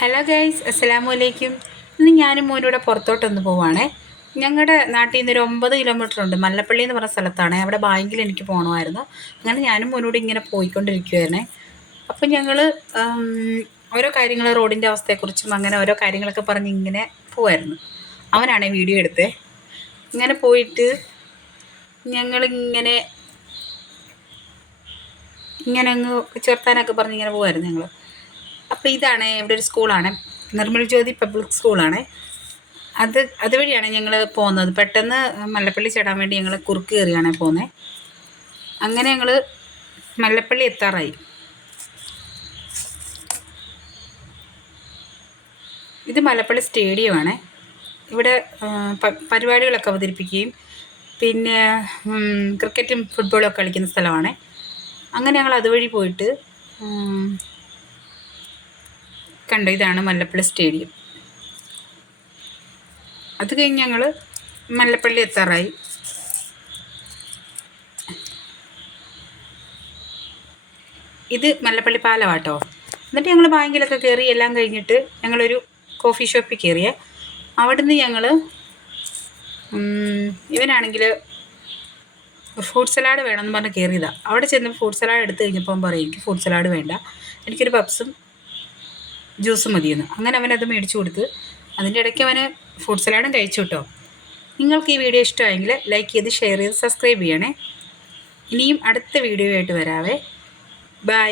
Hello guys, അസ്സലാമു അലൈക്കും. ഇന്ന് ഞാനും മോനൂടെ പുറത്തോട്ടൊന്ന് പോവാണേ. ഞങ്ങളുടെ നാട്ടിൽ നിന്ന് ഒരു 9 കിലോമീറ്റർ ഉണ്ട്. മല്ലപ്പള്ളി എന്ന് പറഞ്ഞ സ്ഥലത്താണ്. അവിടെ ബാങ്കിൽ എനിക്ക് പോകണമായിരുന്നു. അങ്ങനെ ഞാനും മോനൂടെ ഇങ്ങനെ പോയിക്കൊണ്ടിരിക്കുവായിരുന്നേ. അപ്പം ഞങ്ങൾ ഓരോ കാര്യങ്ങൾ, റോഡിൻ്റെ അവസ്ഥയെക്കുറിച്ചും അങ്ങനെ ഓരോ കാര്യങ്ങളൊക്കെ പറഞ്ഞ് ഇങ്ങനെ പോവായിരുന്നു. അവനാണേ വീഡിയോ എടുത്തേ. ഇങ്ങനെ പോയിട്ട് ഞങ്ങളിങ്ങനെ ഇങ്ങനെ അങ്ങ് ചേർത്താനൊക്കെ പറഞ്ഞ് ഇങ്ങനെ പോവായിരുന്നു ഞങ്ങൾ. അപ്പോൾ ഇതാണ് ഇവിടെ ഒരു സ്കൂളാണ്, നിർമ്മൽ ജ്യോതി പബ്ലിക് സ്കൂളാണ്. അതുവഴിയാണ് ഞങ്ങൾ പോകുന്നത്. പെട്ടെന്ന് മല്ലപ്പള്ളി ചേടാൻ വേണ്ടി ഞങ്ങൾ കുറുക്ക് കയറിയാണ് പോകുന്നത്. അങ്ങനെ ഞങ്ങൾ മല്ലപ്പള്ളി എത്താറായി. ഇത് മല്ലപ്പള്ളി സ്റ്റേഡിയമാണ്. ഇവിടെ പരിപാടികളൊക്കെ അവതരിപ്പിക്കുകയും പിന്നെ ക്രിക്കറ്റും ഫുട്ബോളും ഒക്കെ കളിക്കുന്ന സ്ഥലമാണ്. അങ്ങനെ ഞങ്ങൾ അതുവഴി പോയിട്ട് കണ്ടു. ഇതാണ് മല്ലപ്പള്ളി സ്റ്റേഡിയം. അത് കഴിഞ്ഞ് ഞങ്ങൾ മല്ലപ്പള്ളി എത്താറായി. ഇത് മല്ലപ്പള്ളി പാലമാട്ടോ. എന്നിട്ട് ഞങ്ങൾ ബാങ്കിലൊക്കെ കയറി എല്ലാം കഴിഞ്ഞിട്ട് ഞങ്ങളൊരു കോഫി ഷോപ്പിൽ കയറിയേ. അവിടുന്ന് ഞങ്ങൾ ഇവനാണെങ്കിൽ ഫ്രൂട്ട് സലാഡ് വേണമെന്ന് പറഞ്ഞ് കയറിയതാണ്. അവിടെ ചെന്ന് ഫ്രൂട്ട് സലാഡ് എടുത്ത് കഴിഞ്ഞപ്പം പറയും എനിക്ക് ഫ്രൂട്ട് സലാഡ് വേണ്ട, എനിക്കൊരു പപ്സും ജ്യൂസും മതിയെന്ന്. അങ്ങനെ അവനത് മേടിച്ചു കൊടുത്ത്. അതിൻ്റെ ഇടയ്ക്ക് അവന് ഫ്രൂട്ട് സലാഡും കഴിച്ചു കേട്ടോ. നിങ്ങൾക്ക് ഈ വീഡിയോ ഇഷ്ടമായെങ്കിൽ ലൈക്ക് ചെയ്ത് ഷെയർ ചെയ്ത് സബ്സ്ക്രൈബ് ചെയ്യണേ. ഇനിയും അടുത്ത വീഡിയോ ആയിട്ട് വരാവേ. ബൈ.